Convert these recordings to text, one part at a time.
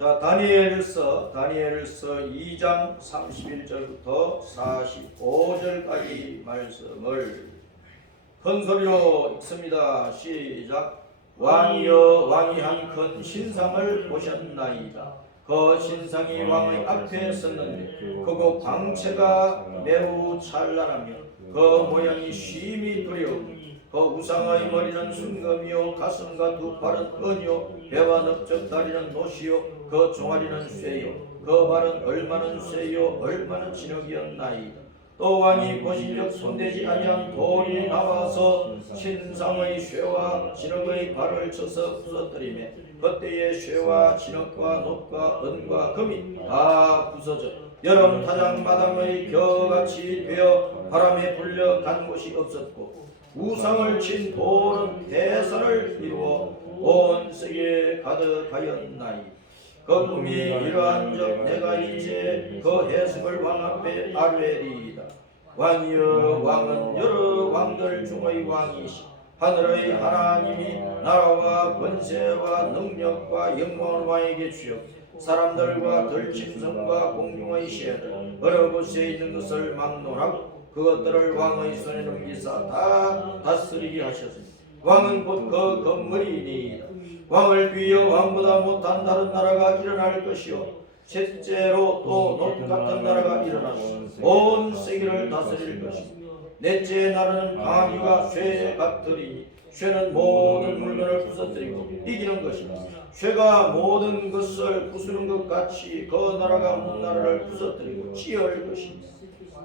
자, 다니엘서 2장 31절부터 45절까지 말씀을 큰 소리로 읽습니다. 시작. 왕이여, 왕이 한 큰 신상을 보셨나이다. 그 신상이 왕의 앞에 섰는데 그거 광채가 매우 찬란하며 그 모양이 심히 두려우니 그 우상의 머리는 순금이요 가슴과 두 팔은 은이요 배와 넓적 다리는 노시요 그 종아리는 쇠요 그 발은 얼마는 쇠요 얼마는 진흙이었나이다. 또 왕이 보신즉 손대지 아니한 돌이 나와서 신상의 쇠와 진흙의 발을 쳐서 부서뜨리며 그때의 쇠와 진흙과 놋과 은과 금이 다 부서져 여름 타작 마당의 겨같이 되어 바람에 불려 간 곳이 없었고 우상을 친 돌은 대선을 이루어 온 세계에 가득하였나이. 그 꿈이 이러한즉 내가 이제 그 해석을 왕 앞에 아뢰리이다. 왕이여, 왕은 여러 왕들 중의 왕이시 하늘의 하나님이 나라와 권세와 능력과 영광을 왕에게 주여 사람들과 들짐승과 공중의 새들 어느 곳에 있는 것을 막론하고 그것들을 왕의 손에 넘기사 다 다스리게 하셨으니 왕은 곧 그 건물이니이다. 왕을 위하여 왕보다 못한 다른 나라가 일어날 것이요 셋째로 또 놋 같은 나라가 일어나서 온 세계를 다스릴 것이니 넷째 나라는 강하기가 쇠 같으리니 쇠는 모든 물건을 부서뜨리고 이기는 것이다. 쇠가 모든 것을 부수는 것 같이 그 나라가 문 나라를 부서뜨리고 찌을 것이니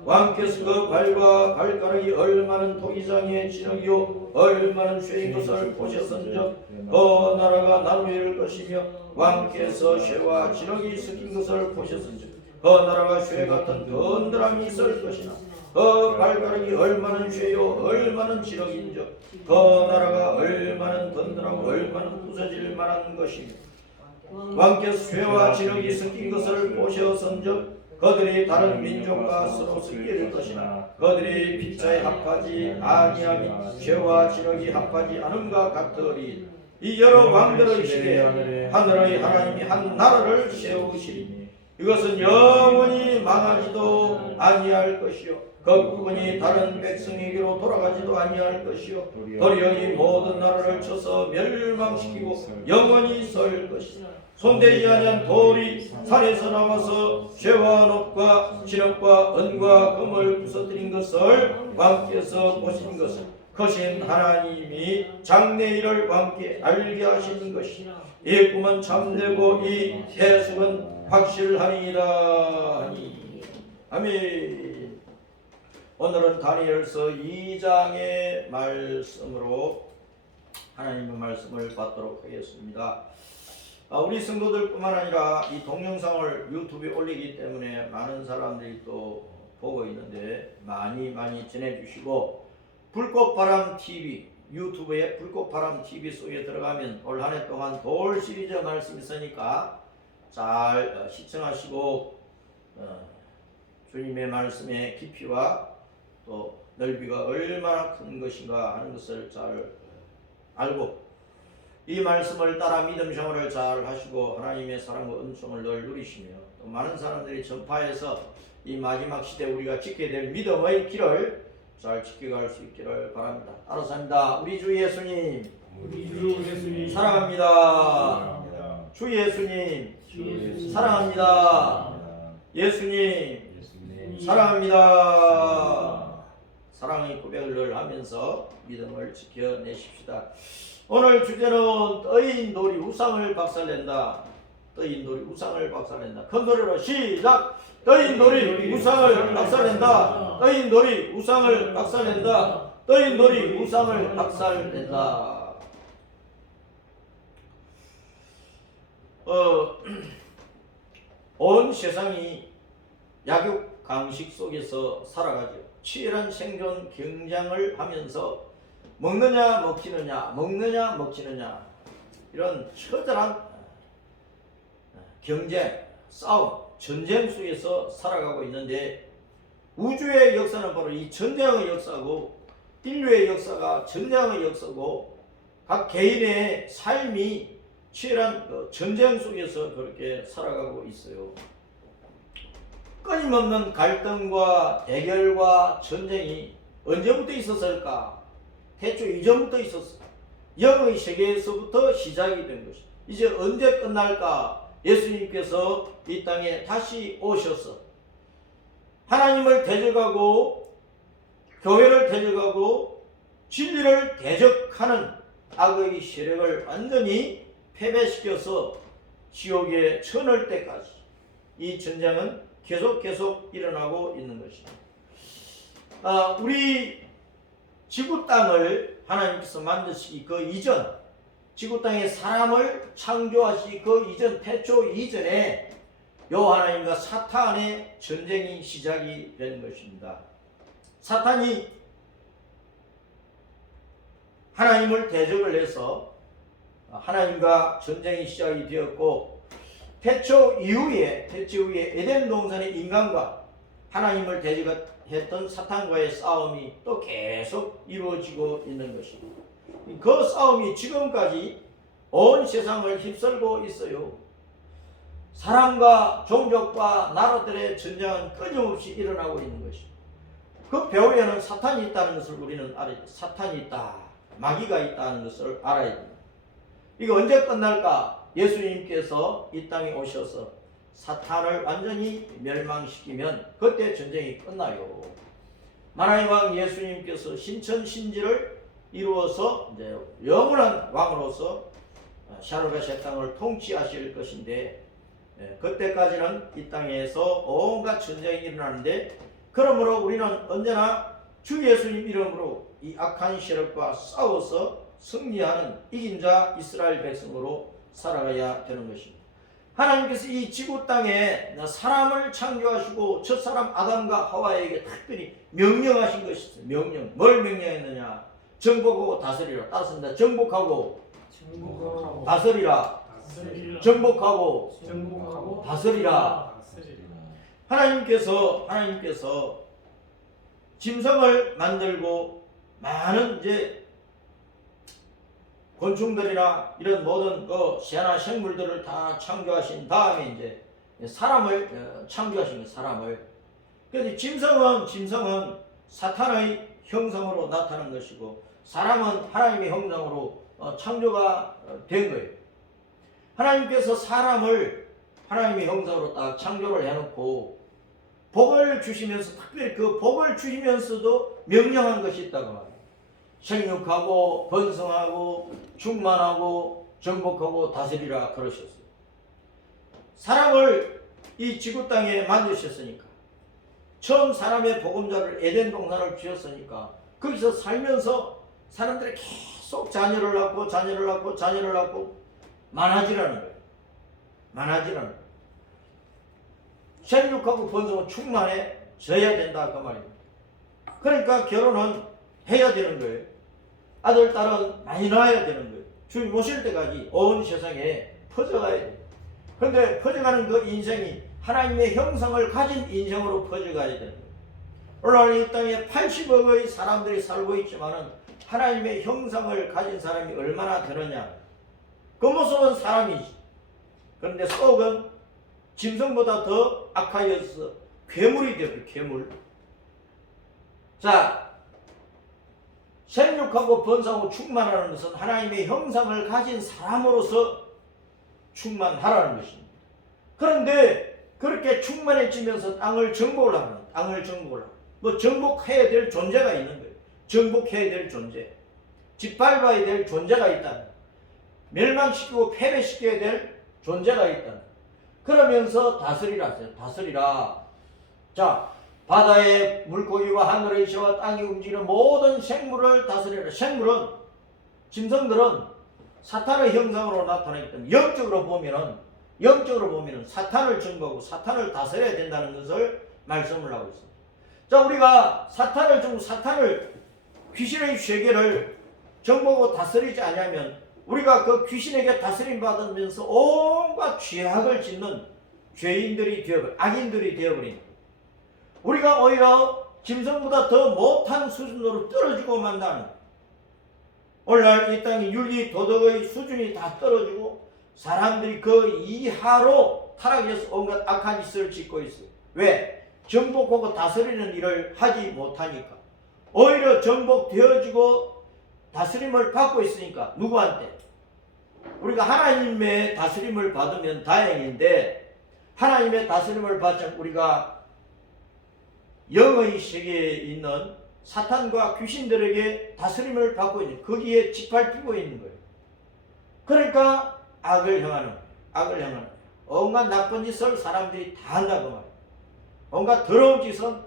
왕께서 그 발과 발가락이 얼마는 토기장의 진흙이요 얼마는 쇠인 것을 보셨은즉 그 나라가 나누일 것이며 왕께서 쇠와 진흙이 섞인 것을 보셨은즉 그 나라가 쇠 같은 든든함이 있을 것이나 그 발가락이 얼마는 쇠요 얼마는 진흙인즉 그 나라가 얼마는 든든하고 얼마는 부서질 만한 것이며 왕께서 쇠와 진흙이 섞인 것을 보셨은즉 그들이 다른 민족과 서로 섞일 것이나 그들이 피차에 합하지 아니하니 쇠와 진흙이 합하지 않음과 같으리. 이 여러 왕들의 시대에 하늘의 하나님이 한 나라를 세우시리니 이것은 영원히 망하지도 아니할 것이요 그 부분이 다른 백성에게로 돌아가지도 아니할 것이요 도리어 이 모든 나라를 쳐서 멸망시키고 영원히 설 것이다. 손대지 아니한 돌이 산에서 나와서 쇠와 놋과 진흙과 은과 금을 부서뜨린 것을 왕께서 보신 것을 크신 하나님이 장래일을 왕께 알게 하시는 것이니 이 꿈은 참되고 이 해석은 확실하니이다. 아멘. 오늘은 다니엘서 2장의 말씀으로 하나님의 말씀을 받도록 하겠습니다. 우리 성도들뿐만 아니라 이 동영상을 유튜브에 올리기 때문에 많은 사람들이 또 보고 있는데 많이 전해주시고 불꽃바람 TV 유튜브에 불꽃바람 TV 속에 들어가면 올 한 해 동안 돌 시리즈 말씀이 있으니까 잘 시청하시고 주님의 말씀의 깊이와 또 넓이가 얼마나 큰 것인가 하는 것을 잘 알고 이 말씀을 따라 믿음 생활을 잘 하시고 하나님의 사랑과 은총을 늘 누리시며 또 많은 사람들이 전파해서 이 마지막 시대 우리가 지켜야 될 믿음의 길을 잘 지켜갈 수 있기를 바랍니다. 따라서 합니다. 우리 주 예수님, 사랑합니다. 주 예수님, 사랑합니다. 예수님, 사랑합니다. 사랑의 고백을 늘 하면서 믿음을 지켜내십시다. 오늘 주제는 떠인 돌이 우상을 박살낸다. 떠인 돌이 우상을 박살낸다. 큰 소리로 시작! 떠인 돌이 우상을 박살낸다. 떠인 돌이 우상을 박살낸다. 떠인 돌이 우상을 박살낸다. 온 세상이 약육 강식 속에서 살아가죠. 치열한 생존 경쟁을 하면서 먹느냐 먹히느냐 이런 처절한 경쟁, 싸움, 전쟁 속에서 살아가고 있는데 우주의 역사는 바로 이 전쟁의 역사고 인류의 역사가 전쟁의 역사고 각 개인의 삶이 치열한 전쟁 속에서 그렇게 살아가고 있어요. 끊임없는 갈등과 대결과 전쟁이 언제부터 있었을까? 태초 이전부터 있었어. 영의 세계에서부터 시작이 된 것이. 이제 언제 끝날까? 예수님께서 이 땅에 다시 오셔서 하나님을 대적하고 교회를 대적하고 진리를 대적하는 악의 세력을 완전히 패배시켜서 지옥에 쳐넣을 때까지 이 전쟁은 계속 일어나고 있는 것입니다. 우리 지구 땅을 하나님께서 만드시기 그 이전, 지구 땅에 사람을 창조하시기 그 이전, 태초 이전에 요 하나님과 사탄의 전쟁이 시작이 된 것입니다. 사탄이 하나님을 대적을 해서 하나님과 전쟁이 시작이 되었고, 태초 이후에 에덴 동산의 인간과 하나님을 대적했던 사탄과의 싸움이 또 계속 이루어지고 있는 것입니다. 그 싸움이 지금까지 온 세상을 휩쓸고 있어요. 사람과 종족과 나라들의 전쟁은 끊임없이 일어나고 있는 것입니다. 그 배후에는 사탄이 있다는 것을 우리는 알아야 돼요. 사탄이 있다, 마귀가 있다는 것을 알아야 됩니다. 이거 언제 끝날까? 예수님께서 이 땅에 오셔서 사탄을 완전히 멸망시키면 그때 전쟁이 끝나요. 만왕의 왕 예수님께서 신천신지를 이루어서 이제 영원한 왕으로서 샤르가 세 땅을 통치하실 것인데, 그때까지는 이 땅에서 온갖 전쟁이 일어나는데, 그러므로 우리는 언제나 주 예수님 이름으로 이 악한 세력과 싸워서 승리하는 이긴 자 이스라엘 백성으로 살아가야 되는 것입니다. 하나님께서 이 지구 땅에 사람을 창조하시고 첫사람 아담과 하와에게 특별히 명령하신 것이 있어요. 명령. 뭘 명령했느냐? 정복하고 다스리라. 따습니다. 정복하고 다스리라. 정복하고 다스리라. 하나님께서 짐승을 만들고 많은 이제 곤충들이나 이런 모든 그 새나 생물들을 다 창조하신 다음에 이제 사람을 창조하신 거예요. 사람을. 그런데 짐승은 사탄의 형상으로 나타난 것이고, 사람은 하나님의 형상으로 창조가 된 거예요. 하나님께서 사람을 하나님의 형상으로 딱 창조를 해놓고 복을 주시면서, 특별히 그 복을 주시면서도 명령한 것이 있다고 말해요. 생육하고 번성하고 충만하고 정복하고 다스리라 그러셨어요. 사람을 이 지구 땅에 만드셨으니까, 처음 사람의 보금자를 에덴 동산을 주셨으니까 거기서 살면서 사람들이 계속 자녀를 낳고 많아지라는 거예요. 많아지라는 거예요. 생육하고 번성은 충만해져야 된다 그 말입니다. 그러니까 결혼은 해야 되는 거예요. 아들, 딸은 많이 낳아야 되는 거예요. 주님 오실 때까지 온 세상에 퍼져가야 돼요. 그런데 퍼져가는 그 인생이 하나님의 형상을 가진 인생으로 퍼져가야 되는 거예요. 오늘 이 땅에 80억의 사람들이 살고 있지만은 하나님의 형상을 가진 사람이 얼마나 되느냐? 겉모습은 사람이지. 그런데 속은 짐승보다 더 악하여서 괴물이 되어요. 괴물. 자, 생육하고 번성하고 충만하는 것은 하나님의 형상을 가진 사람으로서 충만하라는 것입니다. 그런데 그렇게 충만해지면서 땅을 정복을 하는, 뭐 정복해야 될 존재가 있는 거예요. 정복해야 될 존재, 짓밟아야 될 존재가 있다. 멸망시키고 패배시켜야 될 존재가 있다. 그러면서 다스리라. 자, 바다의 물고기와 하늘의 새와 땅이 움직이는 모든 생물을 다스리라. 생물은, 짐승들은 사탄의 형상으로 나타나기 때문에 영적으로 보면은 사탄을 정복하고 사탄을 다스려야 된다는 것을 말씀을 하고 있습니다. 자, 우리가 사탄을 귀신의 세계를 정복하고 다스리지 않으면 우리가 그 귀신에게 다스림 받으면서 온갖 죄악을 짓는 죄인들이 되어버린, 악인들이 되어버린, 우리가 오히려 짐승보다 더 못한 수준으로 떨어지고 만다는, 오늘날 이 땅의 윤리 도덕의 수준이 다 떨어지고 사람들이 그 이하로 타락해서 온갖 악한 짓을 짓고 있어요. 왜? 정복하고 다스리는 일을 하지 못하니까. 오히려 정복되어지고 다스림을 받고 있으니까. 누구한테? 우리가 하나님의 다스림을 받으면 다행인데, 하나님의 다스림을 받지 않고 우리가 영의 세계에 있는 사탄과 귀신들에게 다스림을 받고 있는, 거기에 짓밟히고 있는 거예요. 그러니까 악을 향하는 거예요. 악을 향하는 거예요. 온갖 나쁜 짓을 사람들이 다 한다고 말이에요. 온갖 더러운 짓은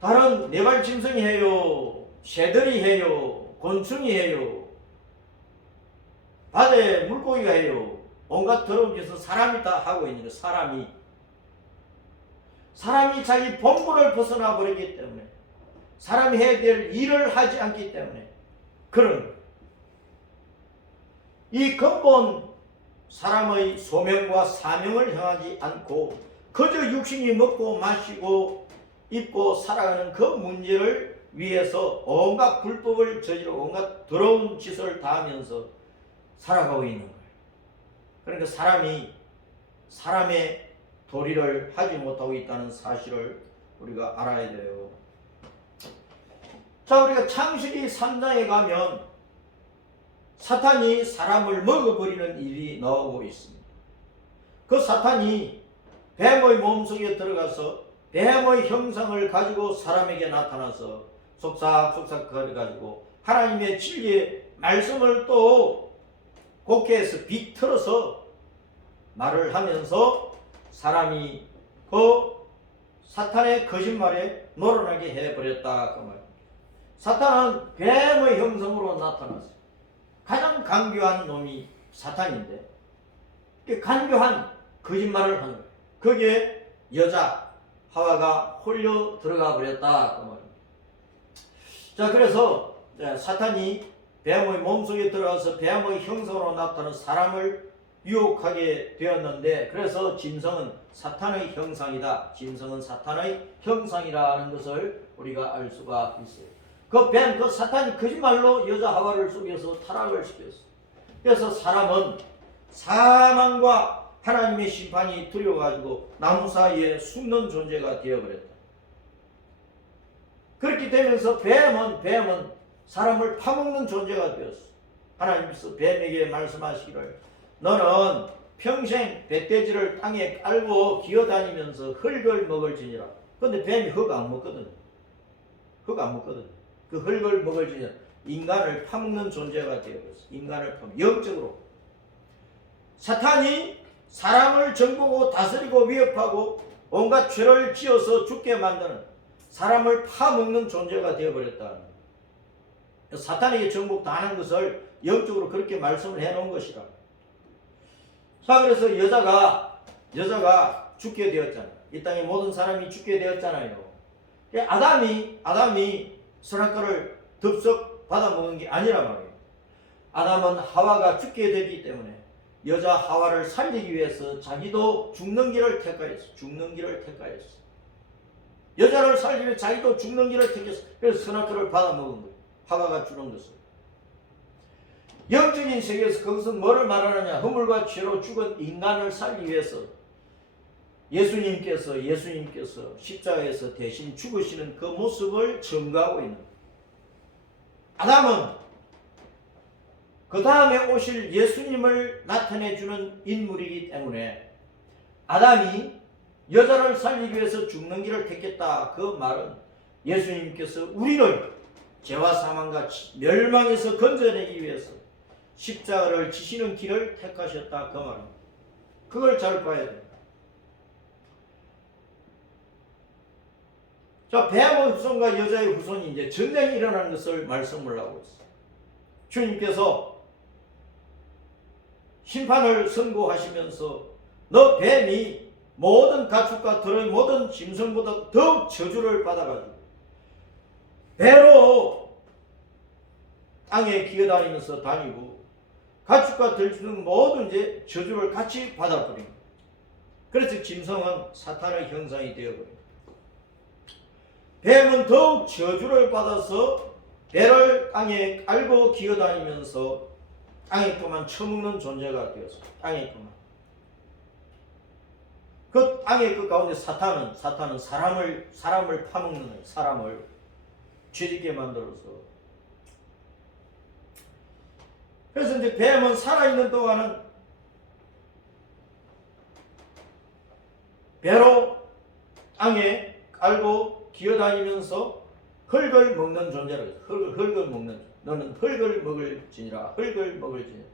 다른 네발 짐승이 해요, 새들이 해요, 곤충이 해요, 바다에 물고기가 해요. 온갖 더러운 짓은 사람이 다 하고 있는 거예요. 사람이 자기 본분을 벗어나 버리기 때문에, 사람이 해야 될 일을 하지 않기 때문에 그런 거예요. 이 근본 사람의 소명과 사명을 향하지 않고 그저 육신이 먹고 마시고 입고 살아가는 그 문제를 위해서 온갖 불법을 저지르고 온갖 더러운 짓을 다 하면서 살아가고 있는 거예요. 그러니까 사람이 사람의 도리를 하지 못하고 있다는 사실을 우리가 알아야 돼요. 자, 우리가 창세기 3장에 가면 사탄이 사람을 먹어버리는 일이 나오고 있습니다. 그 사탄이 뱀의 몸속에 들어가서 뱀의 형상을 가지고 사람에게 나타나서 속삭속삭 거려가지고 하나님의 진리의 말씀을 또 곡해서 비틀어서 말을 하면서 사람이 그 사탄의 거짓말에 놀아나게 해버렸다 그 말입니다. 사탄은 뱀의 형성으로 나타났어요. 가장 간교한 놈이 사탄인데 간교한 거짓말을 하는 거예요. 거기에 여자 하와가 홀려 들어가 버렸다 그 말입니다. 자, 그래서 사탄이 뱀의 몸속에 들어가서 뱀의 형성으로 나타나는 사람을 유혹하게 되었는데, 그래서 짐승은 사탄의 형상이다, 짐승은 사탄의 형상이라는 것을 우리가 알 수가 있어요. 그 사탄이 거짓말로 여자 하와를 속여서 타락을 시켰어요. 그래서 사람은 사망과 하나님의 심판이 두려워가지고 나무 사이에 숨는 존재가 되어버렸다. 그렇게 되면서 뱀은 사람을 파먹는 존재가 되었어. 하나님께서 뱀에게 말씀하시기를 너는 평생 뱃돼지를 땅에 깔고 기어다니면서 흙을 먹을지니라. 근데 뱀이 흙 안 먹거든. 흙 안 먹거든. 그 흙을 먹을지니라. 인간을 파먹는 존재가 되어버렸어. 인간을 파먹. 영적으로 사탄이 사람을 정복하고 다스리고 위협하고 온갖 죄를 지어서 죽게 만드는, 사람을 파먹는 존재가 되어버렸다. 사탄에게 정복당하는 것을 영적으로 그렇게 말씀을 해놓은 것이다. 자, 그래서 여자가 죽게 되었잖아요. 이 땅에 모든 사람이 죽게 되었잖아요. 아담이 선악과를 덥석 받아먹은 게 아니라 말이에요. 아담은 하와가 죽게 됐기 때문에 여자 하와를 살리기 위해서 자기도 죽는 길을 택하였어. 여자를 살리기 위해 자기도 죽는 길을 택했어. 그래서 선악과를 받아먹은 거예요. 하와가 주는 것을. 영적인 세계에서 그것은 뭐를 말하느냐? 허물과 죄로 죽은 인간을 살리기 위해서 예수님께서 십자가에서 대신 죽으시는 그 모습을 증거하고 있는 거예요. 아담은 그 다음에 오실 예수님을 나타내주는 인물이기 때문에 아담이 여자를 살리기 위해서 죽는 길을 택했다. 그 말은 예수님께서 우리를 죄와 사망과 멸망에서 건져내기 위해서 십자가를 지시는 길을 택하셨다. 그 말입니다. 그걸 잘 봐야 됩니다. 자, 뱀의 후손과 여자의 후손이 이제 전쟁이 일어나는 것을 말씀을 하고 있어요. 주님께서 심판을 선고하시면서 너 뱀이 모든 가축과 들의 모든 짐승보다 더욱 저주를 받아가지고 배로 땅에 기어다니면서 다니고 가축과 들 짐승 모든 이제 저주를 같이 받아버립니다. 그래서 짐승은 사탄의 형상이 되어버립니다. 뱀은 더욱 저주를 받아서 배를 땅에 깔고 기어다니면서 땅에 것만 처먹는 존재가 되었습니다. 땅에 것만. 그 땅의 것 가운데 사탄은 사람을 파먹는, 사람을 죄짓게 만들어서. 그래서 이제 뱀은 살아있는 동안은 배로 땅에 깔고 기어다니면서 흙을 먹는 존재라고 해서 흙을 먹는, 너는 흙을 먹을지니라, 흙을 먹을지니라.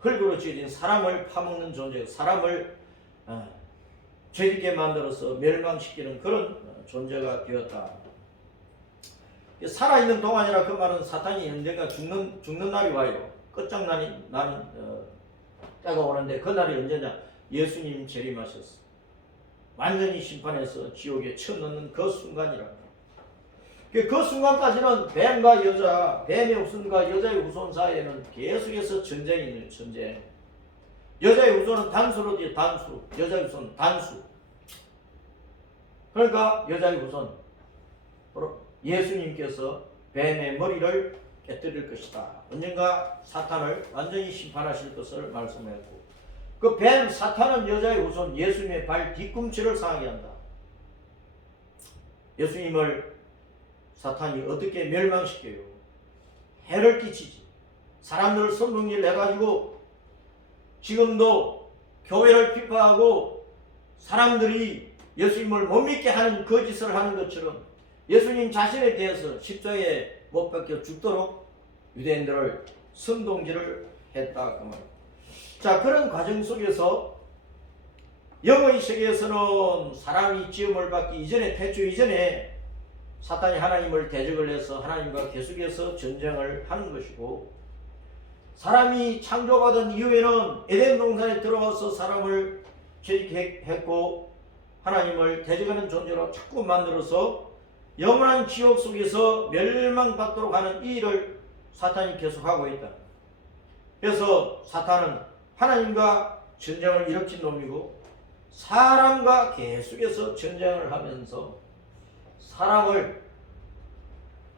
흙으로 지어진 사람을 파먹는 존재, 사람을 죄짓게 만들어서 멸망시키는 그런 존재가 되었다. 살아있는 동안이라 그 말은 사탄이 언젠가 죽는 날이 와요. 끝장나는 때가 오는데 그 날이 언제냐? 예수님 재림하셨어. 완전히 심판해서 지옥에 쳐넣는 그 순간이라. 그 순간까지는 뱀과 여자, 뱀의 후손과 여자의 후손 사이에는 계속해서 전쟁이 있는 전쟁. 여자의 후손은 단수로 뒤에 단수, 여자의 후손은 단수. 그러니까 여자의 후손, 예수님께서 뱀의 머리를 깨뜨릴 것이다. 언젠가 사탄을 완전히 심판하실 것을 말씀했고, 그 뱀 사탄은 여자의 후손 예수님의 발 뒤꿈치를 상하게 한다. 예수님을 사탄이 어떻게 멸망시켜요? 해를 끼치지. 사람들을 선동질 해가지고 지금도 교회를 비판하고 사람들이 예수님을 못 믿게 하는 거짓을 하는 것처럼 예수님 자신에 대해서 십자가에 못 박혀 죽도록 유대인들을 선동질을 했다. 그 말입니다. 자, 그런 과정 속에서 영의 세계에서는 사람이 지음을 받기 이전에, 태초 이전에 사탄이 하나님을 대적을 해서 하나님과 계속해서 전쟁을 하는 것이고, 사람이 창조받은 이후에는 에덴 동산에 들어와서 사람을 죄짓했고 하나님을 대적하는 존재로 자꾸 만들어서 영원한 지옥 속에서 멸망받도록 하는 이 일을 사탄이 계속하고 있다. 그래서 사탄은 하나님과 전쟁을 일으킨 놈이고 사람과 계속해서 전쟁을 하면서 사람을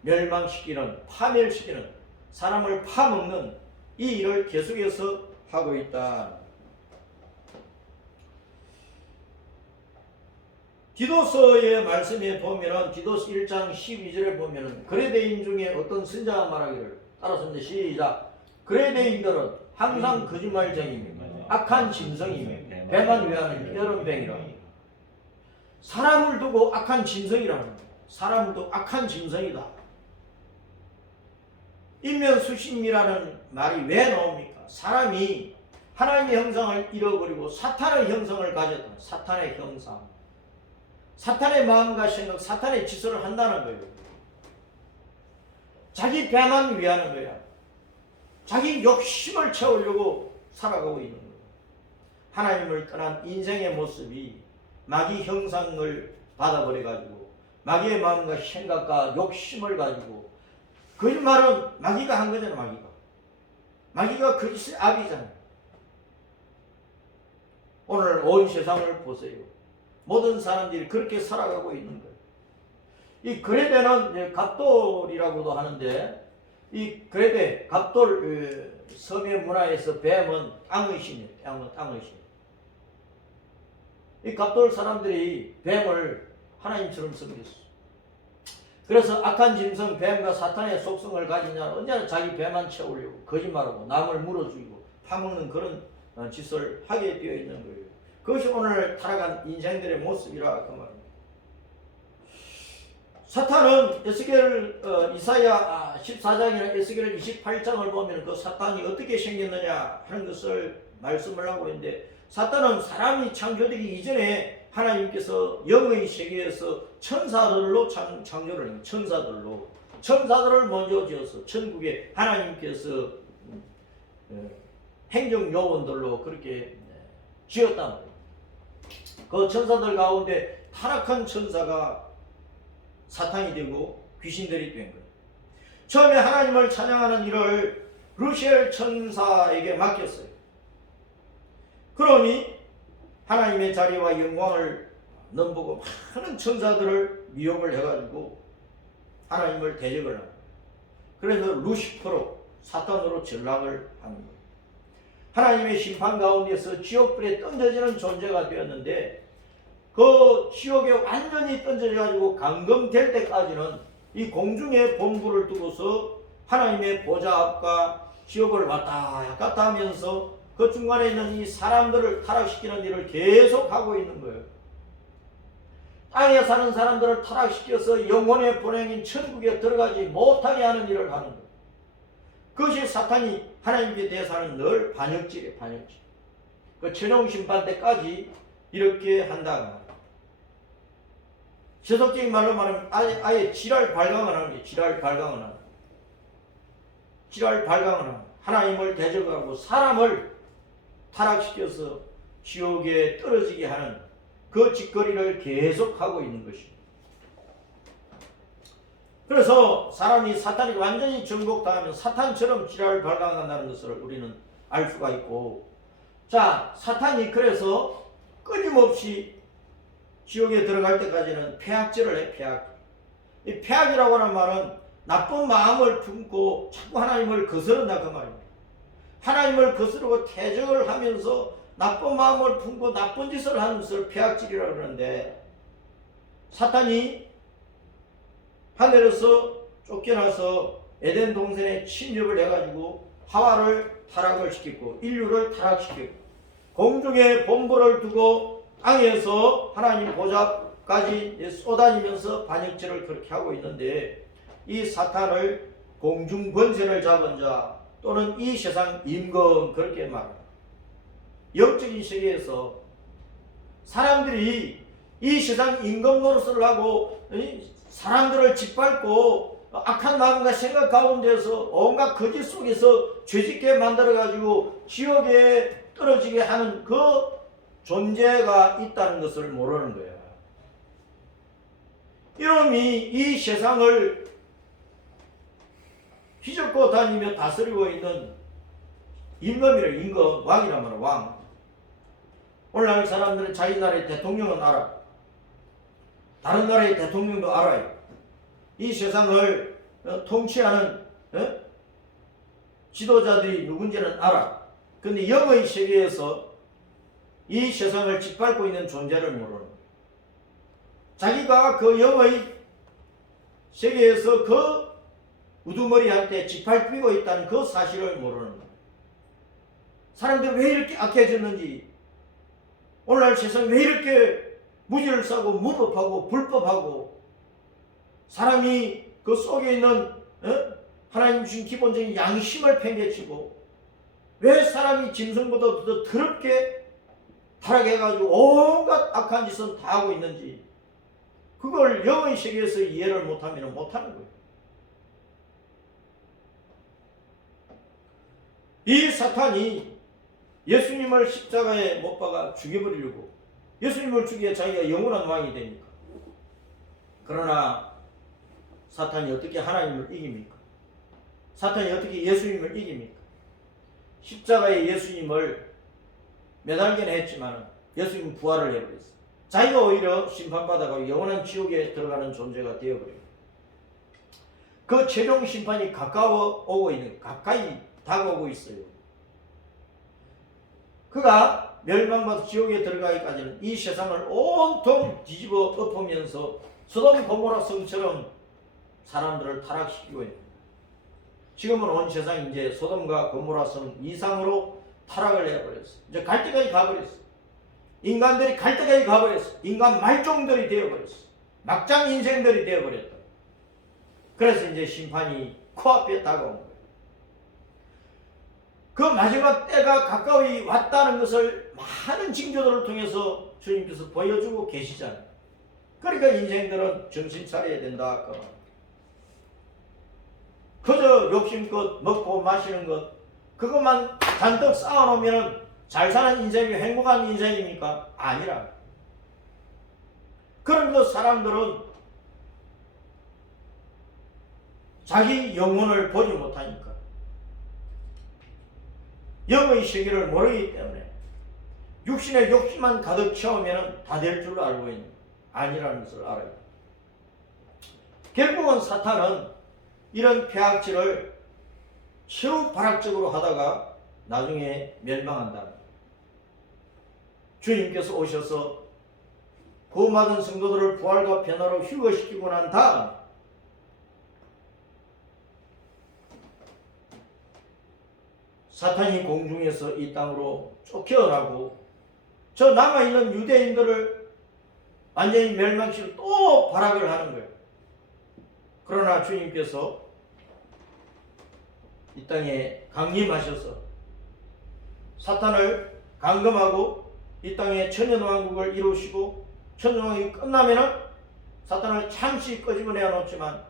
멸망시키는, 파멸시키는, 사람을 파먹는 이 일을 계속해서 하고 있다. 디도서의 말씀에 보면은, 디도서 1장 12절에 보면은 그레데인 중에 어떤 선자가 말하기를, 따라서 이제 시작. 그레데인들은 항상 거짓말쟁이며 악한 짐승이며 배만 위하는 여름뱅이라. 사람을 두고 악한 짐승이라는 거예요. 사람을 두고 악한 짐승이다. 인면수심이라는 말이 왜 나옵니까? 사람이 하나님의 형상을 잃어버리고 사탄의 형상을 가졌다. 사탄의 형상, 사탄의 마음과 생각, 사탄의 지소를 한다는 거예요. 자기 배만 위하는 거야. 자기 욕심을 채우려고 살아가고 있는 거예요. 하나님을 떠난 인생의 모습이 마귀 형상을 받아버려가지고 마귀의 마음과 생각과 욕심을 가지고, 거짓말은 마귀가 한 거잖아요. 마귀가 거짓의 압이잖아요. 오늘 온 세상을 보세요. 모든 사람들이 그렇게 살아가고 있는 거예요. 이 그레데는 갑돌이라고도 하는데, 이 그레데, 갑돌 섬의 문화에서 뱀은 땅의 신이에요. 땅의 신. 이 갑돌 사람들이 뱀을 하나님처럼 섬겼어. 그래서 악한 짐승 뱀과 사탄의 속성을 가진 자는 언제나 자기 배만 채우려고 거짓말하고 남을 물어 죽이고 파먹는 그런 짓을 하게 되어 있는 거예요. 그것이 오늘 타락한 인생들의 모습이라 그 말입니다. 사탄은 이사야 14장이나 에스겔 28장을 보면 그 사탄이 어떻게 생겼느냐 하는 것을 말씀을 하고 있는데, 사탄은 사람이 창조되기 이전에 하나님께서 영의 세계에서 천사들로 창조를 해요. 천사들을 먼저 지어서 천국에 하나님께서 행정요원들로 그렇게 지었단 말이에요. 그 천사들 가운데 타락한 천사가 사탄이 되고 귀신들이 된 거예요. 처음에 하나님을 찬양하는 일을 루시엘 천사에게 맡겼어요. 그러니 하나님의 자리와 영광을 넘보고 많은 천사들을 미혹을 해가지고 하나님을 대적을 합니다. 그래서 루시퍼로, 사탄으로 전락을 하는 거예요. 하나님의 심판 가운데서 지옥불에 던져지는 존재가 되었는데 그 지옥에 완전히 던져져 가지고 감금될 때까지는 이 공중에 본부를 두고서 하나님의 보좌 앞과 지옥을 왔다 갔다 하면서 그 중간에 있는 이 사람들을 타락시키는 일을 계속 하고 있는 거예요. 땅에 사는 사람들을 타락시켜서 영혼의 본향인 천국에 들어가지 못하게 하는 일을 하는 거예요. 그것이 사탄이 하나님께 대해서는 늘 반역질이에요. 반역질. 그 최종 심판 때까지 이렇게 한다. 세속적인 말로 말하면 아예 지랄 발광을 하는 게 지랄 발광을 하는 거예요. 지랄 발광을 하는 거예요. 하나님을 대적하고 사람을 타락시켜서 지옥에 떨어지게 하는 그 짓거리를 계속하고 있는 것입니다. 그래서 사람이 사탄이 완전히 정복당하면 사탄처럼 지랄을 발광한다는 것을 우리는 알 수가 있고, 자, 사탄이 그래서 끊임없이 지옥에 들어갈 때까지는 폐악질을 해. 폐악. 이 폐악이라고 하는 말은 나쁜 마음을 품고 자꾸 하나님을 거스른다 그 말입니다. 하나님을 거스르고 태적을 하면서 나쁜 마음을 품고 나쁜 짓을 하는 것을 폐악질이라고 그러는데, 사탄이 하늘에서 쫓겨나서 에덴 동산에 침입을 해가지고 하와를 타락을 시키고 인류를 타락시키고 공중에 본부를 두고 땅에서 하나님 보좌까지 쏟아지면서 반역질을 그렇게 하고 있는데, 이 사탄을 공중 권세를 잡은 자 또는 이 세상 임금 그렇게 말합니다. 영적인 세계에서 사람들이 이 세상 임금 노릇을 하고 사람들을 짓밟고 악한 마음과 생각 가운데서 온갖 거짓 속에서 죄짓게 만들어가지고 지옥에 떨어지게 하는 그 존재가 있다는 것을 모르는 거예요. 이놈이 이 세상을 휘젓고 다니며 다스리고 있는 임금이래요. 임금, 왕이란 말이에요. 왕. 오늘날 사람들은 자기 나라의 대통령은 알아. 다른 나라의 대통령도 알아요. 이 세상을 통치하는 지도자들이 누군지는 알아. 그런데 영의 세계에서 이 세상을 짓밟고 있는 존재를 모르는 거예요. 자기가 그 영의 세계에서 그 우두머리한테 짓밟히고 있다는 그 사실을 모르는 거예요. 사람들이 왜 이렇게 악해졌는지, 오늘날 세상이 왜 이렇게 무지를 싸고 무법하고 불법하고 사람이 그 속에 있는 하나님 주신 기본적인 양심을 팽개치고 왜 사람이 짐승보다 더 더럽게 타락해가지고 온갖 악한 짓은 다 하고 있는지, 그걸 영의 세계에서 이해를 못하면 못하는 거예요. 이 사탄이 예수님을 십자가에 못 박아 죽여버리려고, 예수님을 죽여야 자기가 영원한 왕이 되니까. 그러나 사탄이 어떻게 하나님을 이깁니까? 사탄이 어떻게 예수님을 이깁니까? 십자가에 예수님을 매달게는 했지만 예수님은 부활을 해버렸어요. 자기가 오히려 심판받아가 영원한 지옥에 들어가는 존재가 되어버려요. 그 최종 심판이 가까워 오고 있는, 가까이 다가오고 있어요. 그가 멸망받아 지옥에 들어가기까지는 이 세상을 온통 뒤집어 엎으면서 소돔 고모라 성처럼 사람들을 타락시키고 있는 거예요. 지금은 온 세상이 이제 소돔과 고모라 성 이상으로 타락을 해버렸어. 이제 갈 때까지 가버렸어. 인간들이 갈 때까지 가버렸어. 인간 말종들이 되어버렸어. 막장 인생들이 되어버렸다. 그래서 이제 심판이 코앞에 다가온 거예요. 그 마지막 때가 가까이 왔다는 것을 많은 징조들을 통해서 주님께서 보여주고 계시잖아요. 그러니까 인생들은 정신 차려야 된다. 그저 욕심껏 먹고 마시는 것, 그것만 잔뜩 쌓아놓으면 잘 사는 인생이 행복한 인생입니까? 아니라. 그런 그 사람들은 자기 영혼을 보지 못하니까, 영의 세계를 모르기 때문에 육신의 욕심만 가득 채우면 다 될 줄 알고 있는, 아니라는 것을 알아요. 결국은 사탄은 이런 폐악질을 최후 발악적으로 하다가 나중에 멸망한다. 주님께서 오셔서 구원받은 성도들을 부활과 변화로 휴거시키고 난 다음 사탄이 공중에서 이 땅으로 쫓겨나고 저 남아있는 유대인들을 완전히 멸망시키고 또 발악을 하는 거예요. 그러나 주님께서 이 땅에 강림하셔서 사탄을 감금하고 이 땅에 천년왕국을 이루시고 천년왕국이 끝나면은 사탄을 잠시 끄집어내어 놓지만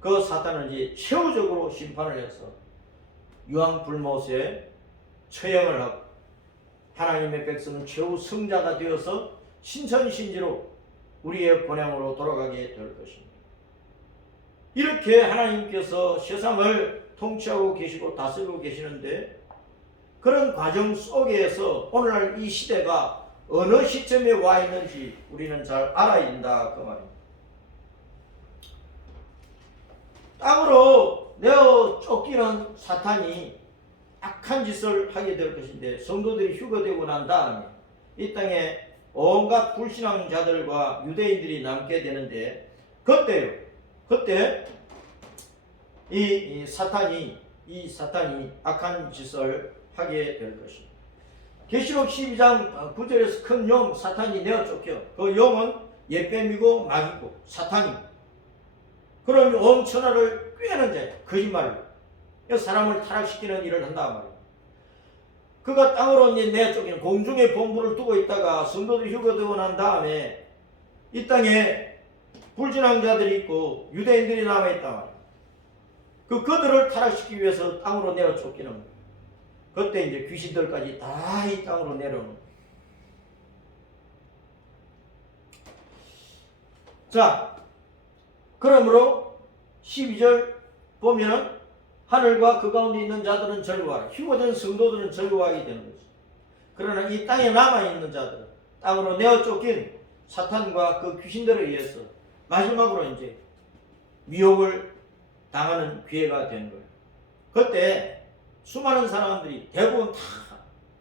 그 사탄을 이제 최후적으로 심판을 해서 유황불못에 처형을 하고 하나님의 백성은 최후 승자가 되어서 신천신지로 우리의 본향으로 돌아가게 될 것입니다. 이렇게 하나님께서 세상을 통치하고 계시고 다스리고 계시는데 그런 과정 속에서 오늘날 이 시대가 어느 시점에 와 있는지 우리는 잘 알아야 된다 그 말입니다. 땅으로 내어 쫓기는 사탄이 악한 짓을 하게 될 것인데 성도들이 휴거되고 난 다음에 이 땅에 온갖 불신앙자들과 유대인들이 남게 되는데 그때 이 사탄이 악한 짓을 하게 될 것입니다. 계시록 12장 9절에서 큰 용 사탄이 내어 쫓겨 그 용은 옛뱀이고 마귀고 사탄이고 그런 온 천하를 꾀는 자 거짓말로 사람을 타락시키는 일을 한다 말이에요. 그가 땅으로 이제 내어 쫓기는 공중에 본부를 두고 있다가 성도들이 휴거되고 난 다음에 이 땅에 불신앙자들이 있고 유대인들이 남아있단 말이에요. 그들을 타락시키기 위해서 땅으로 내어 쫓기는 거예요. 그때 이제 귀신들까지 다 이 땅으로 내려오는 거예요. 자, 그러므로 12절 보면은 하늘과 그 가운데 있는 자들은 즐거워하라. 휴거된 성도들은 즐거워하게 되는 거죠. 그러나 이 땅에 남아있는 자들은 땅으로 내어 쫓긴 사탄과 그 귀신들에 의해서 마지막으로 이제 미혹을 당하는 기회가 되는 거예요. 그때 수많은 사람들이 대부분 다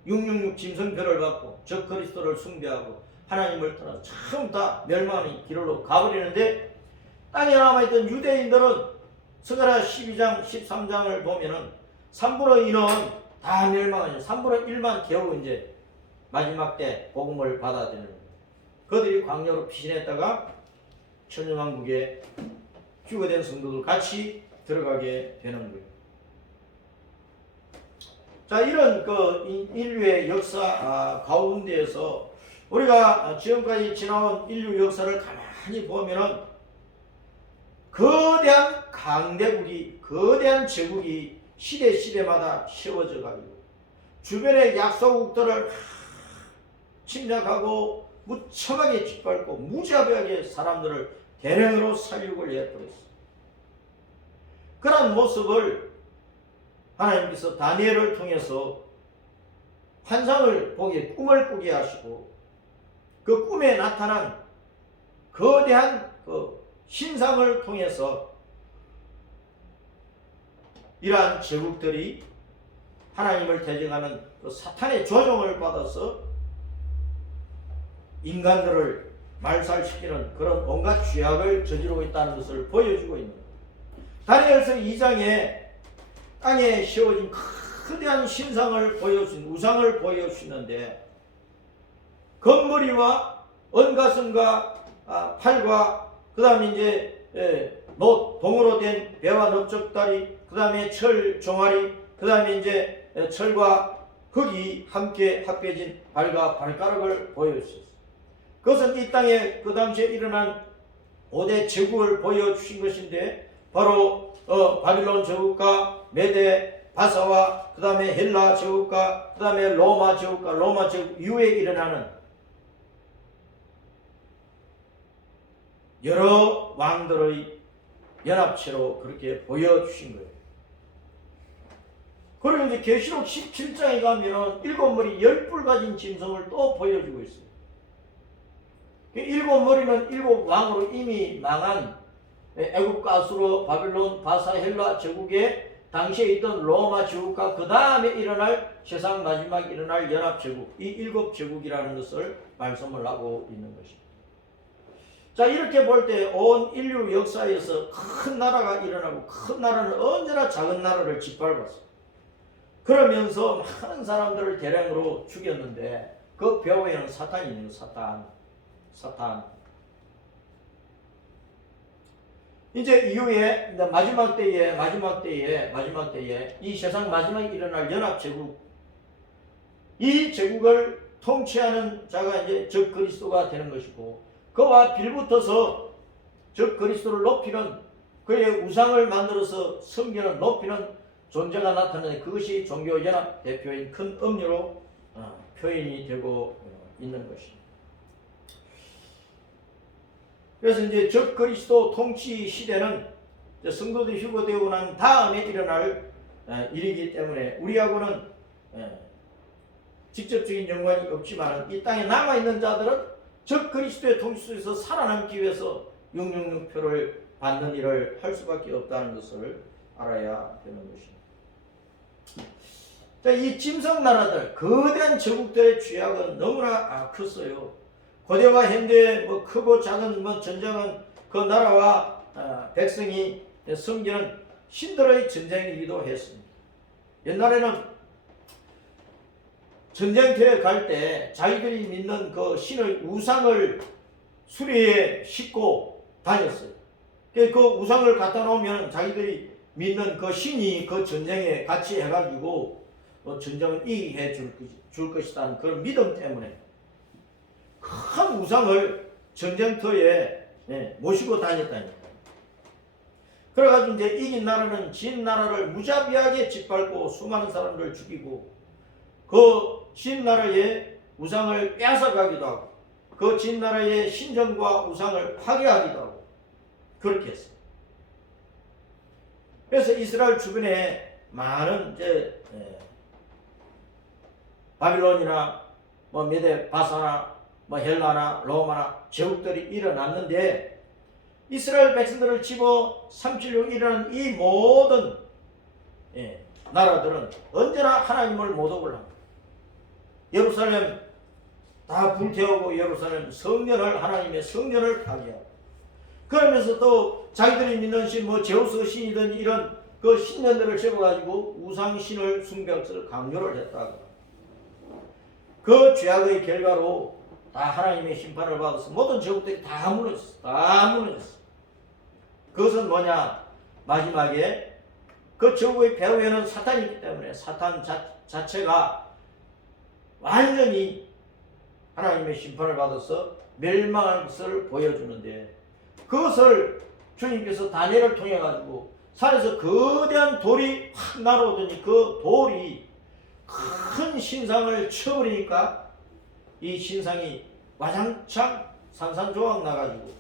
666 짐승표를 받고 적 그리스도를 숭배하고 하나님을 떠나서 전부 다 멸망의 길로 가버리는데 땅에 남아있던 유대인들은 스가랴 12장 13장을 보면은 3분의 2는 다 멸망하죠. 3분의 1만 겨우 이제 마지막 때 복음을 받아들이는 거예요. 그들이 광야로 피신했다가 천년왕국에 휴거된 성도들 같이 들어가게 되는 거예요. 자, 이런 그 인류의 역사 가운데에서 우리가 지금까지 지나온 인류 역사를 가만히 보면은 거대한 강대국이, 거대한 제국이 시대마다 세워져 가지고 주변의 약소국들을 침략하고 무참하게 짓밟고 무자비하게 사람들을 대량으로 살육을 해버렸어. 그런 모습을 하나님께서 다니엘을 통해서 환상을 보게, 꿈을 꾸게 하시고 그 꿈에 나타난 거대한 그 신상을 통해서 이러한 제국들이 하나님을 대적하는 그 사탄의 조종을 받아서 인간들을 말살시키는 그런 온갖 죄악을 저지르고 있다는 것을 보여주고 있는 거예요. 다니엘서 2장에 땅에 세워진 거대한 신상을 보여주신, 우상을 보여주시는데 건머리와 언가슴과 팔과 그 다음에 이제 동으로 된 배와 넓적다리, 그 다음에 철 종아리, 그 다음에 이제 철과 흙이 함께 합해진 발과 발가락을 보여주셨어요. 그것은 이 땅에 그 당시에 일어난 5대 제국을 보여주신 것인데 바로 바빌론 제국과 메데 바사와 그 다음에 헬라 제국과 그 다음에 로마 제국과 로마 제국 이후에 일어나는 여러 왕들의 연합체로 그렇게 보여주신 거예요. 그리고 이제 계시록 17장에 가면 7머리 10뿔 가진 짐승을 또 보여주고 있어요. 7머리는 7왕으로 이미 망한 애굽 가수로 바빌론 바사 헬라 제국의 당시에 있던 로마 제국과 그 다음에 일어날 세상 마지막 일어날 연합제국, 이 7제국이라는 것을 말씀을 하고 있는 것입니다. 자, 이렇게 볼 때 온 인류 역사에서 큰 나라가 일어나고 큰 나라는 언제나 작은 나라를 짓밟았어요. 그러면서 많은 사람들을 대량으로 죽였는데 그 배후에는 사탄이 있는 거예요. 사탄. 이제 이후에 마지막 때에 이 세상 마지막에 일어날 연합제국, 이 제국을 통치하는 자가 이제 적 그리스도가 되는 것이고, 그와 빌붙어서 적 그리스도를 높이는, 그의 우상을 만들어서 섬기는 높이는 존재가 나타나는, 그것이 종교연합 대표인 큰 음료로 표현이 되고 있는 것입니다. 그래서 이제 적 그리스도 통치 시대는 성도들이 휴거되고 난 다음에 일어날 일이기 때문에 우리하고는 직접적인 연관이 없지만, 이 땅에 남아있는 자들은 적 그리스도의 통치 속에서 살아남기 위해서 666표를 받는 일을 할 수밖에 없다는 것을 알아야 되는 것입니다. 자, 이 짐승 나라들, 거대한 제국들의 죄악은 너무나 컸어요. 고대와 현대의 크고 작은 전쟁은 그 나라와 백성이 섬기는 신들의 전쟁이기도 했습니다. 옛날에는 전쟁터에 갈 때 자기들이 믿는 그 신의 우상을 수레에 싣고 다녔어요. 그 우상을 갖다 놓으면 자기들이 믿는 그 신이 그 전쟁에 같이 해가지고 전쟁을 이기해 줄 것이라는 그런 믿음 때문에 큰 우상을 전쟁터에 모시고 다녔다니까요. 그래가지고 이제 이긴 나라는 진 나라를 무자비하게 짓밟고 수많은 사람들을 죽이고, 그 진 나라의 우상을 빼앗아가기도 하고, 그 진 나라의 신전과 우상을 파괴하기도 하고, 그렇게 했어요. 그래서 이스라엘 주변에 많은 이제 바빌론이나 메데 바사나 헬라나 로마나 제국들이 일어났는데, 이스라엘 백성들을 집어 삼키려고 일어난 이 모든 나라들은 언제나 하나님을 모독을 합니다. 예루살렘 다 불태우고, 예루살렘 성전을, 하나님의 성전을 파괴하고, 그러면서 또 자기들이 믿는 신, 제우스 신이든 이런 그 신전들을 세워가지고 우상신을 숭배할 것을 강요를 했다고. 그 죄악의 결과로 다 하나님의 심판을 받아서 모든 제국들이 다 무너졌어. 그것은 뭐냐? 마지막에 그 제국의 배후에는 사탄이 있기 때문에 사탄 자체가 완전히 하나님의 심판을 받아서 멸망할 것을 보여주는데, 그것을 주님께서 다니엘을 통해 가지고 산에서 거대한 돌이 확 날아오더니 그 돌이 큰 신상을 쳐버리니까 이 신상이 와장창 산산조각 나가지고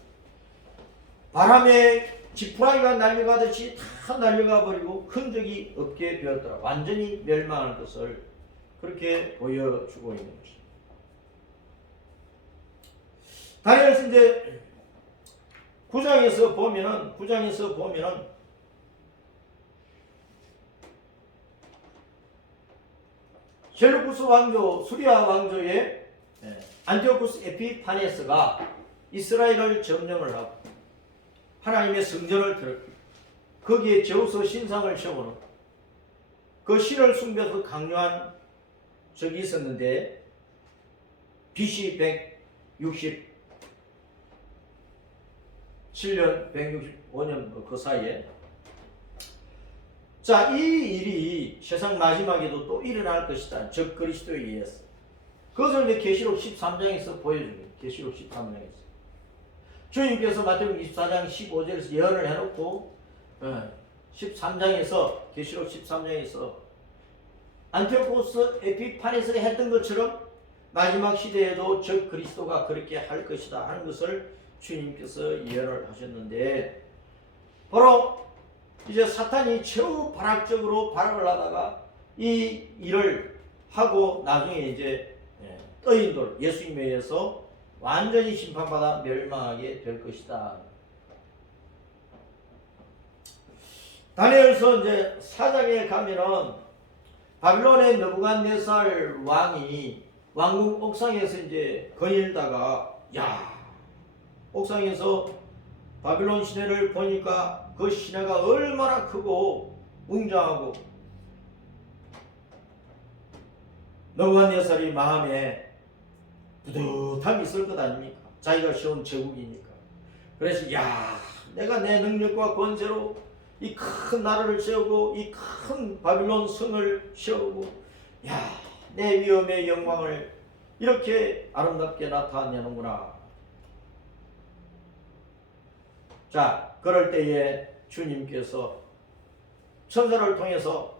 바람에 지푸라기가 날려가듯이 다 날려가 버리고 흔적이 없게 되었더라. 완전히 멸망할 것을 그렇게 보여주고 있는 것입니다. 다니엘서 이제 9장에서 보면은 셀루쿠스 왕조, 수리아 왕조의 안티오쿠스 에피파네스가 이스라엘을 점령을 하고 하나님의 성전을 더럽히고 거기에 제우스 신상을 세워놓고 그 신을 숭배해서 강요한 적이 있었는데, BC 167년, 165년 그 사이에, 자, 이 일이 세상 마지막에도 또 일어날 것이다. 적 그리스도에 의해서. 그것을 이제 계시록 13장에서 보여줍니다. 계시록 13장에서. 주님께서 마태복음 24장 15절에서 예언을 해놓고 13장에서 계시록 13장에서 안티오코스 에피파네스가 했던 것처럼 마지막 시대에도 적 그리스도가 그렇게 할 것이다 하는 것을 주님께서 예언을 하셨는데, 바로 이제 사탄이 최후 발악적으로 발악을 하다가 이 일을 하고 나중에 이제 떠인 돌 예수님에 의해서 완전히 심판받아 멸망하게 될 것이다. 다니엘서 이제 4장에 가면은 바빌론의 느부갓네살 왕이 왕궁 옥상에서 이제 거닐다가 옥상에서 바빌론 시내를 보니까 그 시내가 얼마나 크고 웅장하고 느부갓네살이 마음에 뿌듯함이 있을 것 아닙니까? 자기가 세운 제국이니까. 그래서 내가 내 능력과 권세로 이 큰 나라를 세우고 이 큰 바빌론 성을 세우고 내 위엄의 영광을 이렇게 아름답게 나타내는구나. 자, 그럴 때에 주님께서 천사를 통해서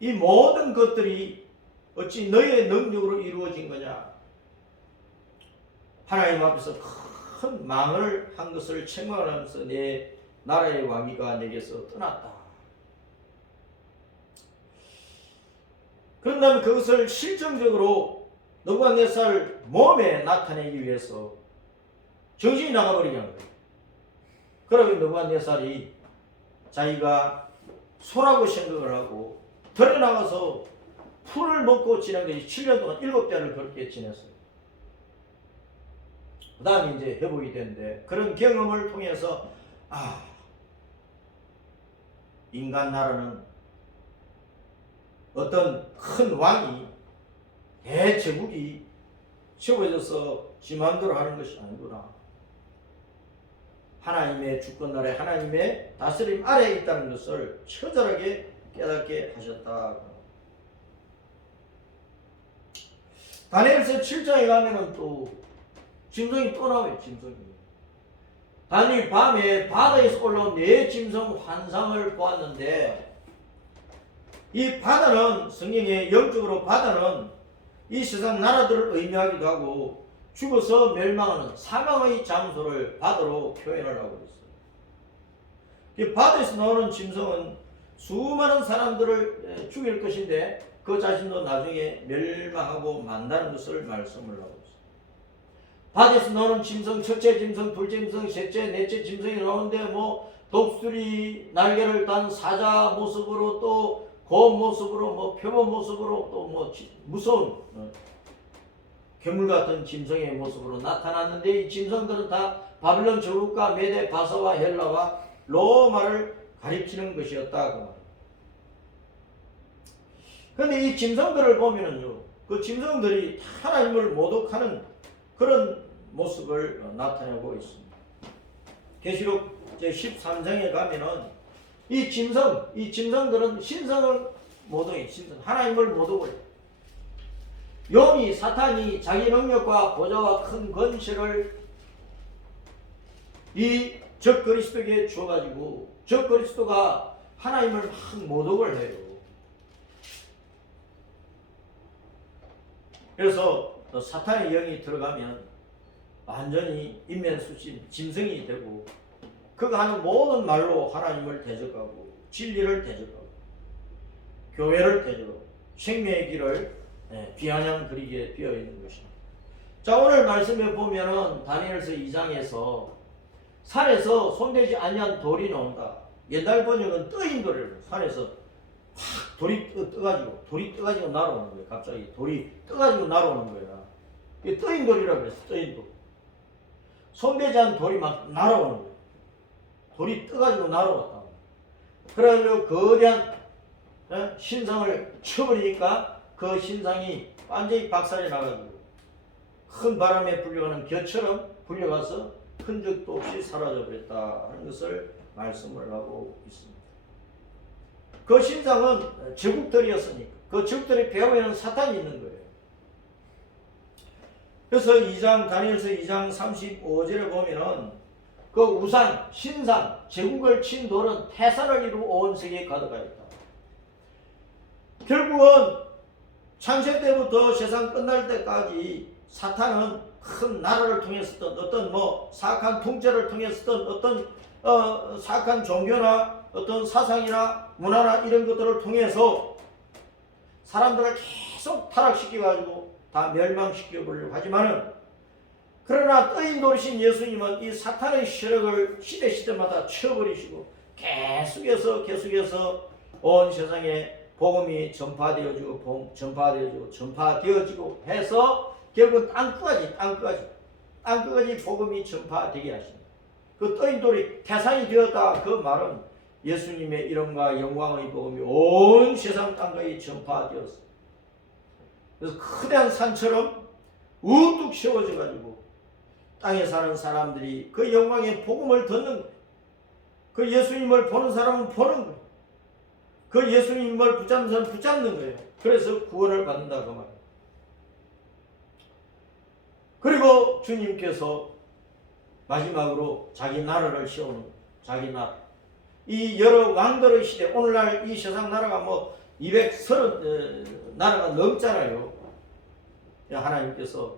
이 모든 것들이 어찌 너의 능력으로 이루어진 거냐? 하나님 앞에서 큰 망을 한 것을 책망하면서 내 나라의 왕위가 내게서 떠났다. 그런다면 그것을 실정적으로 느부갓네살 몸에 나타내기 위해서 정신이 나가버리는 거예요. 그러면 느부갓네살이 자기가 소라고 생각을 하고 들에 나가서 풀을 먹고 지낸 것이 7년 동안 7달을 그렇게 지냈어요. 그 다음에 이제 회복이 되는데 그런 경험을 통해서 인간 나라는 어떤 큰 왕이 대제국이 세워져서 지 마음대로 하는 것이 아니구나. 하나님의 주권 나라에 하나님의 다스림 아래에 있다는 것을 처절하게 깨닫게 하셨다. 다니엘서 7장에 가면은 또 짐승이 또 나와요. 짐승이. 다니엘 밤에 바다에서 올라온 네 짐승 환상을 보았는데 이 바다는 성경에 영적으로 바다는 이 세상 나라들을 의미하기도 하고 죽어서 멸망하는 사망의 장소를 바다로 표현을 하고 있어요. 이 바다에서 나오는 짐승은 수많은 사람들을 죽일 것인데 그 자신도 나중에 멸망하고 만다는 것을 말씀을 하고 있어요. 바다에서 나오는 짐승, 첫째 짐승, 둘째 짐승, 셋째, 넷째 짐승이 나오는데 독수리 날개를 단 사자 모습으로 또 고운 모습으로 표범 모습으로 또 무서운 괴물 같은 짐승의 모습으로 나타났는데 이 짐승들은 다 바빌론 제국과 메데 바사와 헬라와 로마를 가리키는 것이었다. 그런데 이 짐승들을 보면은요, 그 짐승들이 하나님을 모독하는 그런 모습을 나타내고 있습니다. 계시록 제13장에 가면은 이 짐승들은 신성을 모독해, 하나님을 모독을 해요. 용이 사탄이 자기 능력과 보좌와 큰 권세를 이 적그리스도에게 주어가지고 적그리스도가 하나님을 막 모독을 해요. 그래서 사탄의 영이 들어가면 완전히 인면수신 짐승이 되고 그가 하는 모든 말로 하나님을 대적하고 진리를 대적하고 교회를 대적하고 생명의 길을 비아냥 그리게 되어 있는 것입니다. 자, 오늘 말씀에 보면은 다니엘서 2장에서 산에서 손대지 아니한 돌이 나온다. 옛날 번역은 떠인 돌이에요. 산에서 확 돌이 떠가지고 날아오는 거예요. 갑자기 돌이 떠가지고 날아오는 거야. 이게 떠인 돌이라고 그랬어. 떠인 돌. 손대지 않은 돌이 막 날아오는 거예요. 돌이 떠가지고 날아왔다. 그래가지고 거대한 신상을 쳐버리니까 그 신상이 완전히 박살이 나가지고 큰 바람에 불려가는 겨처럼 불려가서 흔적도 없이 사라져버렸다 하는 것을 말씀을 하고 있습니다. 그 신상은 제국들이었으니까 그 제국들의 배후에는 사탄이 있는 거예요. 그래서 다니엘서 2장 35절에 보면은 그 우상, 신상, 제국을 친 돌은 태산을 이루고 온 세계에 가득하였다. 결국은 창세 때부터 세상 끝날 때까지 사탄은 큰 나라를 통해서든 어떤 사악한 통제를 통해서든 어떤 사악한 종교나 어떤 사상이나 문화나 이런 것들을 통해서 사람들을 계속 타락시켜가지고 다 멸망시켜보려고 하지만은 그러나 떠인 돌이신 예수님은 이 사탄의 세력을 시대마다 쳐버리시고 계속해서 온 세상에 복음이 전파되어지고 해서 결국 땅끝까지 복음이 전파되게 하십니다. 그 떠인 돌이 태산이 되었다, 그 말은 예수님의 이름과 영광의 복음이 온 세상 땅까지 전파되었습니다. 그래서 거대한 산처럼 우뚝 세워져 가지고 땅에 사는 사람들이 그 영광의 복음을 듣는 거예요. 그 예수님을 보는 사람은 보는 거예요. 그 예수님을 붙잡는 사람은 붙잡는 거예요. 그래서 구원을 받는다 그 말이에요. 그리고 주님께서 마지막으로 자기 나라를 세우는 거예요. 자기 나라. 이 여러 왕들의 시대, 오늘날 이 세상 나라가 뭐 230 나라가 넘잖아요. 하나님께서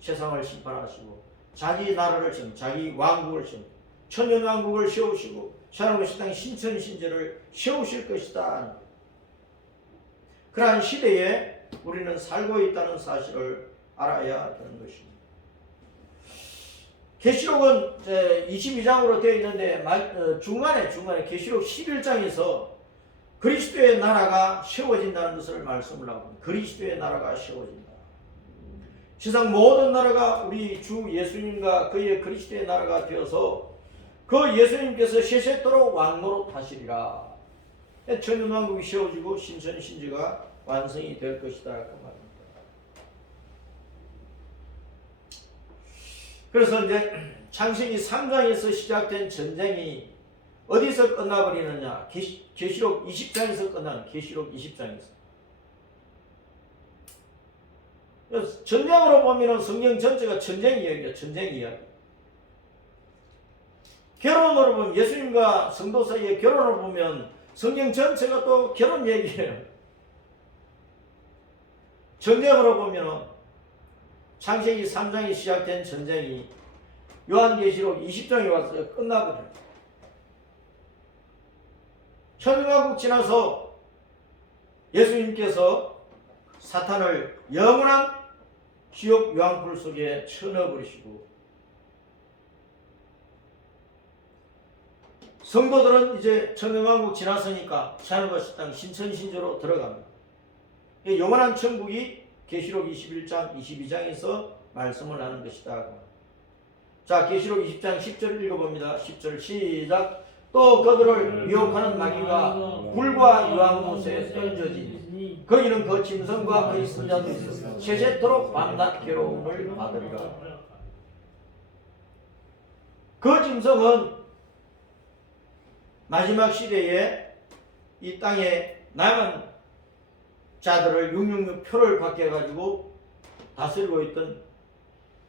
세상을 심판하시고 자기 나라를 세우고 자기 왕국을 세우고 천년왕국을 세우시고 하나님의 땅 신천신제를 세우실 것이다. 그러한 시대에 우리는 살고 있다는 사실을 알아야 되는 것입니다. 계시록은 22장으로 되어 있는데 중간에 계시록 11장에서 그리스도의 나라가 세워진다는 것을 말씀을 하고, 그리스도의 나라가 세워진다. 세상 모든 나라가 우리 주 예수님과 그의 그리스도의 나라가 되어서 그 예수님께서 세세토록 왕노릇 하시리라. 천년왕국이 세워지고 신천신제가 완성이 될 것이다 그 말입니다. 그래서 이제 창세기 3장에서 시작된 전쟁이 어디서 끝나버리느냐? 계시록 20장에서 끝나는 계시록 20장에서. 전쟁으로 보면 성경 전체가 전쟁 이야기야. 전쟁 이야기. 결혼으로 보면 예수님과 성도 사이의 결혼을 보면 성경 전체가 또 결혼 얘기예요. 전쟁으로 보면 창세기 3장이 시작된 전쟁이 요한계시록 20장에 와서 끝나버려요. 천년왕국 지나서 예수님께서 사탄을 영원한 지옥 유황불 속에 쳐넣어버리시고 성도들은 이제 천년왕국 지났으니까 하늘과 땅 신천신제로 들어갑니다. 영원한 천국이 계시록 21장 22장에서 말씀을 하는 것이다. 자, 계시록 20장 10절 읽어봅니다. 10절 시작. 또 그들을 미혹하는 마귀가 불과 유황못에 던져지니 거기는 그 짐승과 그 있는 자들이 세세토록 밤낮 괴로움을 받으리라. 그 짐승은 마지막 시대에 이 땅에 남은 자들을 666 표를 받게 해가지고 다스리고 있던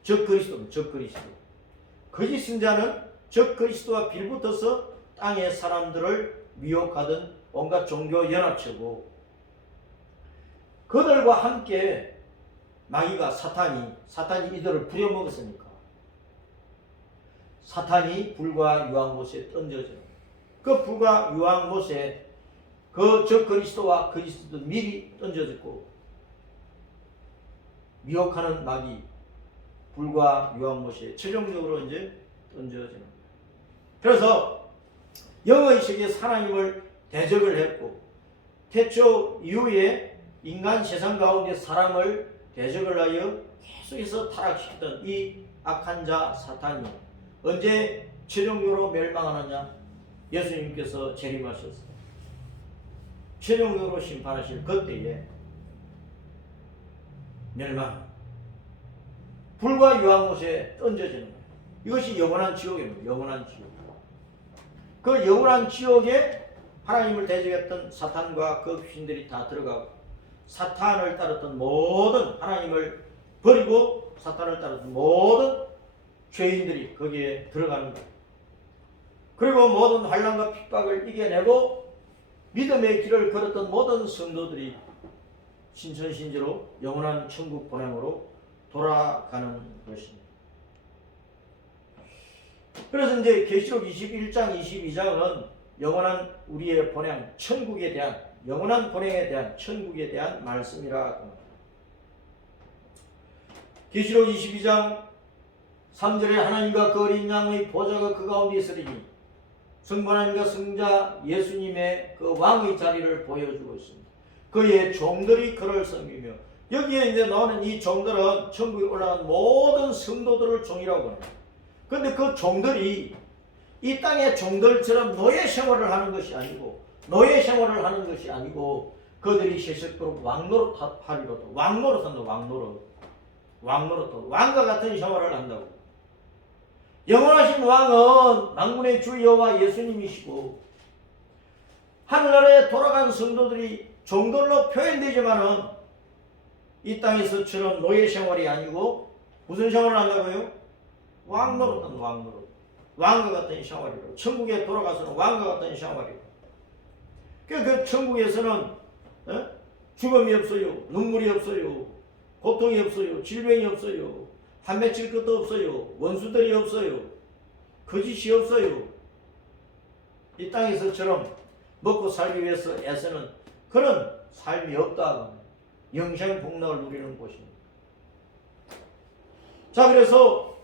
적그리스도입니다. 적그리스도. 거짓 선자는 적그리스도와 빌붙어서 땅의 사람들을 미혹하던 온갖 종교 연합체고, 그들과 함께 마귀가 사탄이 이들을 부려먹었으니까 사탄이 불과 유황못에 던져져요. 그 불과 유황못에 그 적그리스도와 그리스도도 미리 던져졌고, 미혹하는 마귀 불과 유황못에 최종적으로 이제 던져지는 거예요. 그래서 영의 세계에서 하나님을 대적을 했고, 태초 이후에 인간 세상 가운데 사람을 대적을 하여 계속해서 타락시키던 이 악한 자 사탄이 언제 최종적으로 멸망하느냐? 예수님께서 재림하셨어요. 최종적으로 심판하실 그때에 멸망, 불과 유황못에 던져지는 거예요. 이것이 영원한 지옥입니다. 영원한 지옥. 그 영원한 지옥에 하나님을 대적했던 사탄과 그 귀신들이 다 들어가고, 사탄을 따랐던 모든, 하나님을 버리고 사탄을 따랐던 모든 죄인들이 거기에 들어가는 거예요. 그리고 모든 환난과 핍박을 이겨내고 믿음의 길을 걸었던 모든 성도들이 신천신제로 영원한 천국 본향으로 돌아가는 것입니다. 그래서 이제 계시록 21장 22장은 영원한 우리의 본향, 천국에 대한, 영원한 본향에 대한, 천국에 대한 말씀이라. 계시록 22장 3절에 하나님과 그 어린 양의 보좌가 그 가운데 있으리니 성부 하나님과 성자 예수님의 그 왕의 자리를 보여주고 있습니다. 그의 종들이 그를 섬기며, 여기에 이제 나오는 이 종들은 천국에 올라간 모든 성도들을 종이라고 합니다. 그런데 그 종들이 이 땅의 종들처럼 노예 생활을 하는 것이 아니고, 그들이 세속으로 왕노릇하리로도, 왕노릇한다. 왕과 같은 생활을 한다고. 영원하신 왕은 만군의 주 여호와 예수님이시고, 하늘나라에 돌아간 성도들이 종들로 표현되지만은 이 땅에서처럼 노예 생활이 아니고 무슨 생활을 한다고요? 왕노릇한 왕과 같은 생활이로. 천국에 돌아가서는 왕과 같은 생활이로. 그 천국에서는 죽음이 없어요, 눈물이 없어요, 고통이 없어요, 질병이 없어요, 한 맺힐 것도 없어요, 원수들이 없어요, 거짓이 없어요. 이 땅에서처럼 먹고 살기 위해서 애쓰는 그런 삶이 없다. 영생복락을 누리는 곳입니다. 자, 그래서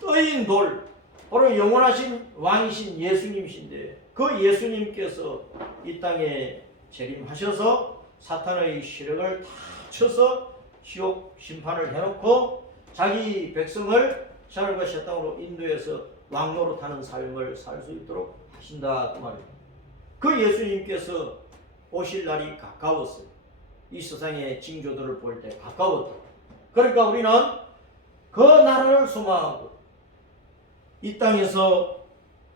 떠인 돌, 바로 영원하신 왕이신 예수님이신데, 그 예수님께서 이 땅에 재림하셔서 사탄의 시력을 다 쳐서 지옥 심판을 해놓고 자기 백성을 하늘과 새 땅으로 인도해서 왕노릇하는 삶을 살 수 있도록 하신다, 그 말입니다. 그 예수님께서 오실 날이 가까웠어요. 이 세상의 징조들을 볼 때 가까웠다. 그러니까 우리는 그 나라를 소망하고 이 땅에서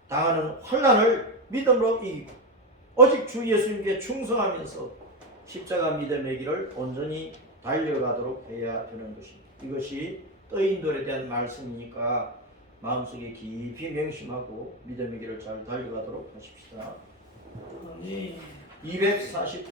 당하는 환난을 믿음으로 이기고 오직 주 예수님께 충성하면서 십자가 믿음의 길을 온전히 달려가도록 해야 되는 것입니다. 이것이 떠인 돌에 대한 말씀이니까 마음속에 깊이 명심하고 믿음의 길을 잘 달려가도록 하십시다. 240